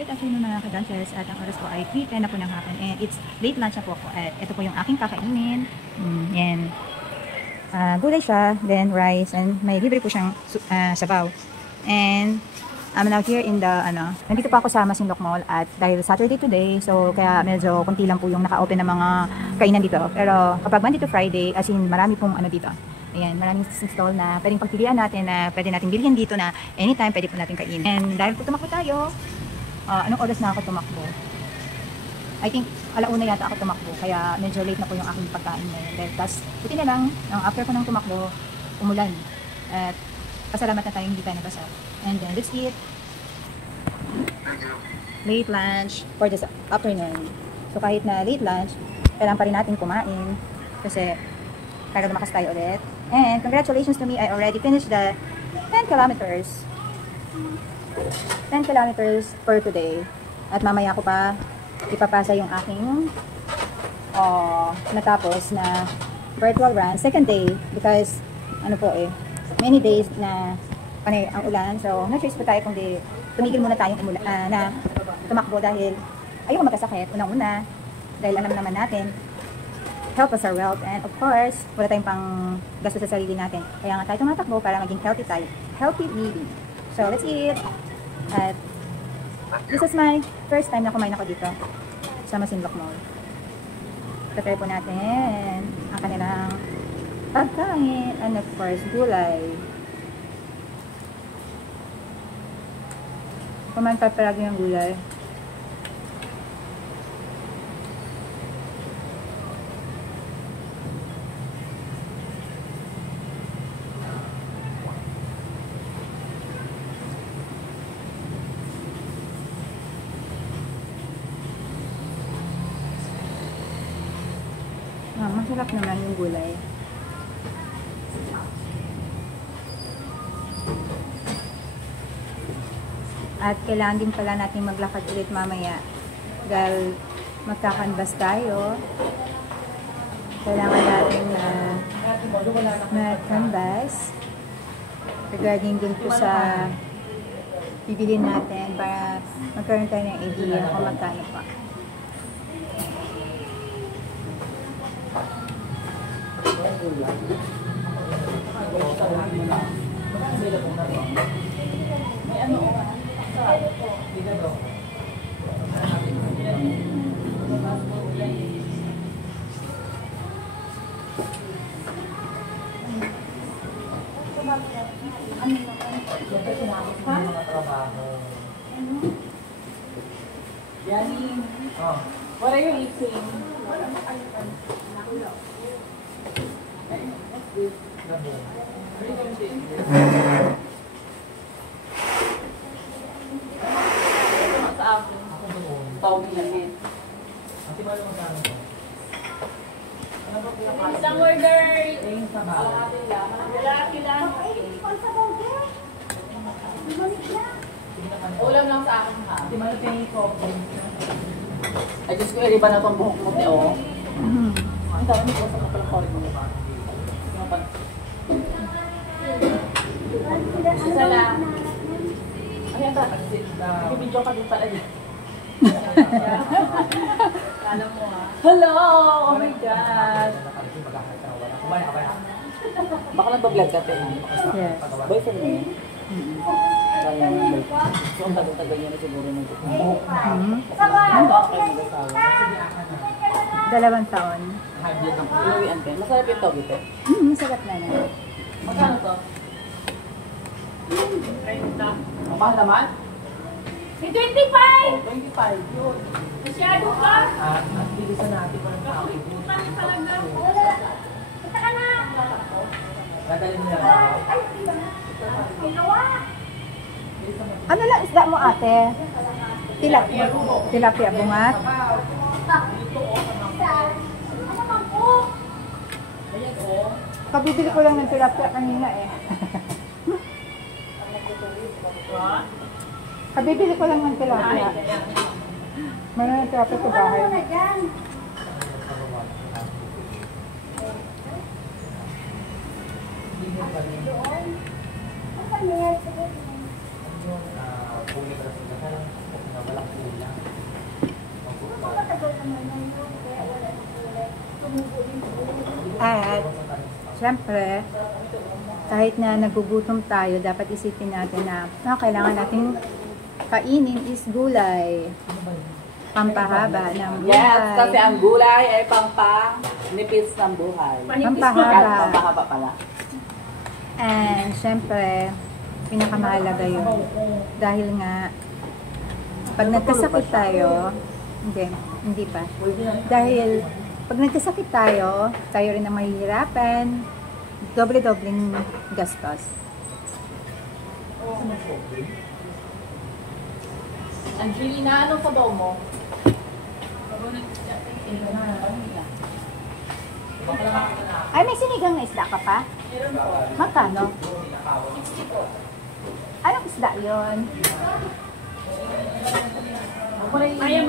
Good afternoon mga ka-Dunches, at ang oras po ay 3:10 na po ng hapon and it's late lunch na po ako at ito po yung aking kakainin. Yan. Gulay siya, then rice, and may libre po siyang sabaw. And I'm now here in the, nandito pa ako sa Masinloc Mall at dahil Saturday today, so kaya medyo konti lang po yung naka-open ng mga kainan dito. Pero kapag Monday to Friday, as in marami pong dito. Ayan, maraming stall na pwedeng pagpilian natin na pwede natin bilhin dito na anytime pwede po natin kainin. And dahil po tumakbo tayo, anong oras na ako tumakbo? I think alauna yata ako tumakbo, kaya medyo late na po yung aking pagkain ngayon. Dahil tas, buti na lang, after ko nang tumakbo, umulan. At pasalamat na tayo hindi tayo nabasa. And then, let's eat late lunch for this afternoon. So kahit na late lunch, kailangan pa rin natin kumain kasi para lumakas tayo ulit. And congratulations to me, I already finished the 10 kilometers. 10 kilometers per today. At mamaya ko pa ipapasa yung aking natapos na virtual run. Second day, because many days na panay ang ulan. So, no choice po tayo kundi tumigil muna tayong na tumakbo dahil ayoko magkasakit. Unang-una, dahil alam naman natin, health is our wealth. And of course, wala tayong pang gasto sa sarili natin. Kaya nga tayo tumatakbo para maging healthy tayo. Healthy living. So, let's eat. At this is my first time na kumain ako dito sa Masinloc Mall. Prepare po natin ang kanilang pagkain and of course, gulay. Kumanta palagi ng gulay. Masarap naman yung gulay. At kailangan din pala natin maglakad ulit mamaya dahil magkakanbas tayo. Kailangan natin mag-canvas regarding din po sa bibilin natin para magkaroon tayo ng idea kung magkano pa. What are you eating? Isang order. Ulam lang sa akin ha. Ay, Diyos ko, iba na itong buhok mo, oh. Ang dami ko sa kapalang korin mo. Isa lang. Ay, ang dami. Bibidyo ka din pala yun. Alam mo ha. Hello! Oh my God! Baka nagbablog ka tayo. Yes. Boyfriend mo yun? Kaya nga boyfriend. So, ang tagal-tagal niya na siguro ng buhok. Ano ba kayo mag-asawa? 2 taon. Inuwian ka. Masarap yung togi to? Masarap na yan. Magkano to? Ang mahal naman? May 25! 25 yun. Masyado ka? At bilisan natin pa ng tao. Utang talaga. Punta ka na! Dadalhin mo yan. Ginawa! Ano lang isda mo ate? Tilapia bungat. Ano man po? Kabibili ko lang ng tilapia kanina eh. Kabibili ko lang ng tilapia. Meron ng tilapia sa bahay. Ano na dyan? Doon? Ano pa niya? Yung pulit na sila. Siyempre, kahit na nagugutom tayo, dapat isipin natin na kailangan nating kainin is gulay. Pampahaba ng buhay. Yes, kasi ang gulay ay nipis ng buhay. Pampahaba. Pampahaba pala. And syempre, pinakamahalaga yun. Dahil nga, pag nagkasakit tayo, hindi pa. Dahil pag nagkasakit tayo rin ang mahihirapan, doble-dobleng gastos. Angelina, anong sabaw mo? Ay, may sinigang na isda ka pa? Magkano? 60 po. Anong isda yun?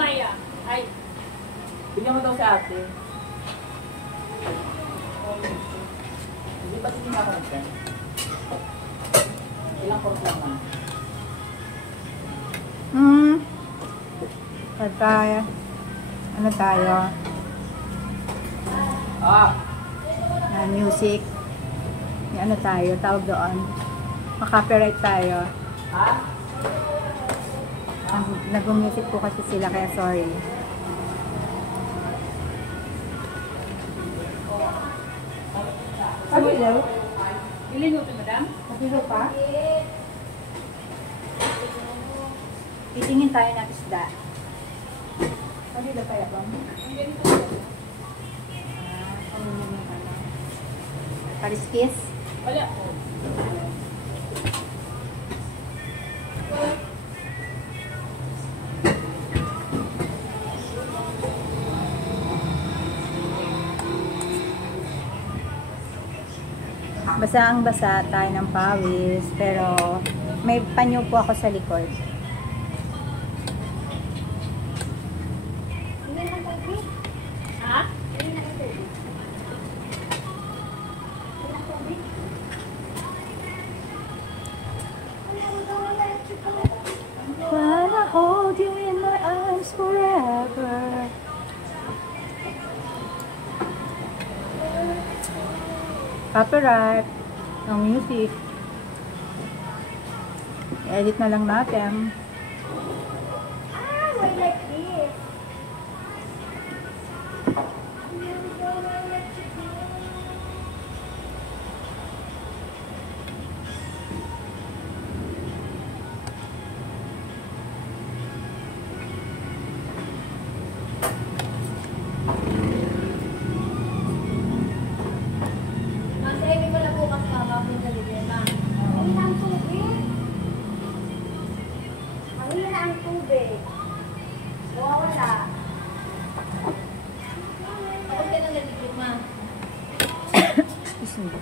Maya. Ay. Bigyan mo daw si ate. Hindi ba tingin ako nag-send? Ilang course lang man? Pagka, ano tayo? Music. Yung ano tayo, tawag doon. Makapiright tayo. Nag-music po kasi sila, kaya sorry. Hello? Bilhin mo ito, madam? Hello pa? Titingin tayo ng isda. Hello kaya ba? Paliskis? Wala po. Basa tayo ng pawis, pero may panyo po ako sa likod. Ha? Wanna hold you in my arms forever. Copyright ng music. I-edit na lang natin. Why like this? Masaya mo na bukas ka, mapunta din na. Ang ang tubig. Ang ang tubig. Nawawala. Ako ka nang nagigit, ma. Excuse me.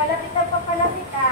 Papalapit ka, papalapit ka.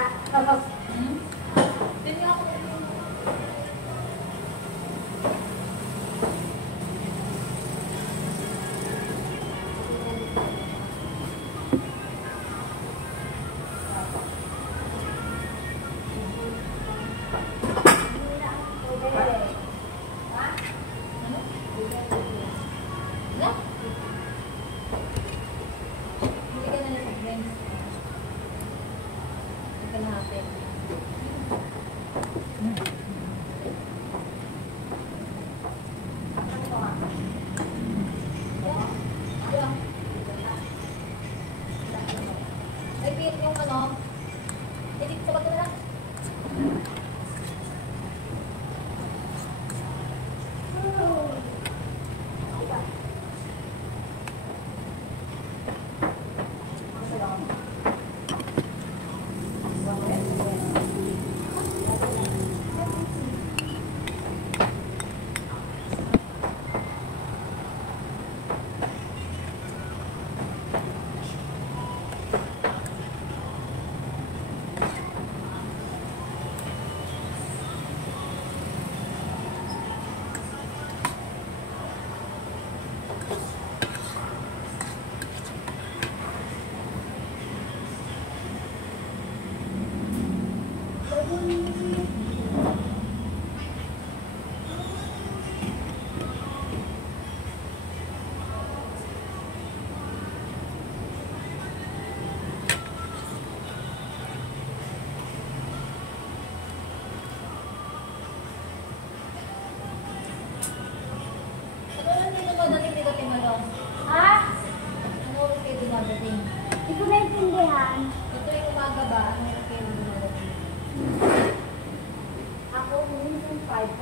Ay, yung ano, edit sa baga na lang.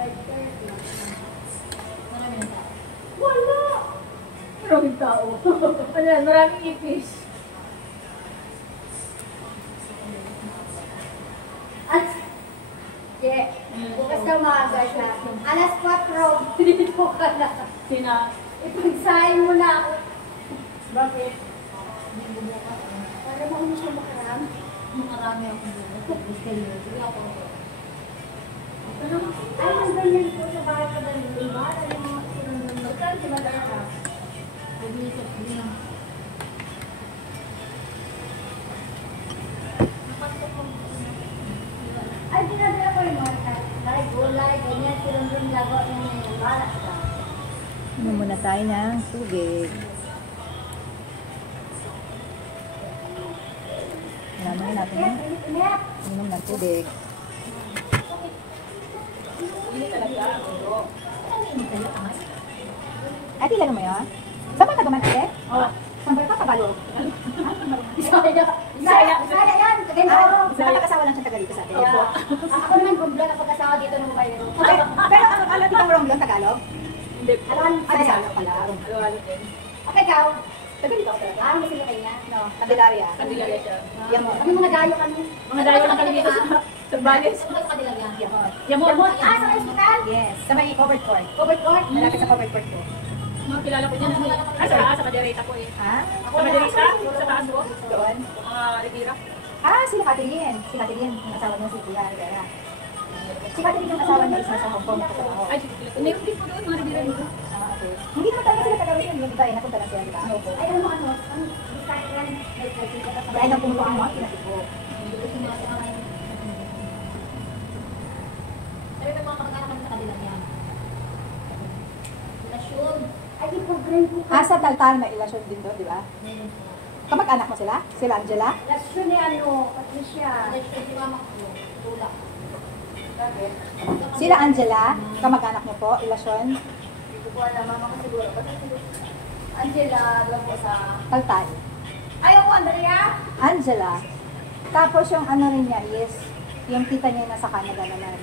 5:30. Maraming tao. Wala! Maraming tao. Ano yan? Maraming ipis. At, yeah, bukas na maaga siya. Alas 4, dito ka na. Sina? Ipagsahin mo na ako. Bakit? Para mo siya makaram. Marami akong bukas. Gusto niyo. Hindi ako. Ay, ang ganyan po sa bahay ka dali. Diba? Ano yung mga sinunod? Saan si Madara? Ay, dinadala ko yung mga kahit gulay, ganyan, sinunod lagaw niya yung balat ka. Inom muna tayo ng tubig. Malaman natin Ingat, ingat, ingat. inom ng tubig. Ate, lalo mo yun? Saan ba ka duman, ate? Oh. Saan ba ka kabalo? Isaya. Isaya. Isaya yan. Ganyan ako. Nakapag-asawa lang siya taga dito sa atin. Kaya, ako naman gumbla na pag-asawa dito nung kayo. Pero alam di bang Romblon, Tagalog? Hindi. Alam, Ay, Isaya. Tagalog pala. Alawalo din. Okay, ikaw. Taga dito ako talaga. Ano sila kanya? No, Candelaria. Kandilala siya. Yamon. Kami mga dayo kami. Mga dayo lang kami dito sa Balis. Ano sa kanila yan? Yamon. Yamon. Ah, sa hospital? Yes. Sa may covered court. Covered court? Malapit sa covered court ko. Mga kilala ko dyan. Sa Maderita ko eh. Ha? Sa Maderita? Sa taas ko? Doon? Mga Rivera. Ah, si Catherine. Si Catherine, yung asawa niya si Kuya Rivera. Si Catherine yung asawa niya isa sa Hong Kong. Ay, meron din po doon mga Rivera dito. Ah, okay. Hindi naman talaga sila taga rin. Yung iba eh, napunta lang sila, di ba? Ay, ano ano? Ano? Discard yan. Dahil nang pumunta ang mga pinatipo. Pero may mga kamag-anak kami sa kanila yan. Relasyon. Ay, di program ko. Ah, sa Taltal, may ilasyon din doon, di ba? Kamag-anak mo sila? Sila Angela? Relasyon ni ano, Patricia. Relasyon si mama ko. Tulak. Sila Angela, kamag-anak mo po, ilasyon, Hindi ko alam, mama ko siguro. Kasi siguro, Angela, doon po sa... Taltal. Ayaw ko, Andrea! Angela. Tapos yung ano rin niya is, yung tita niya nasa Canada naman.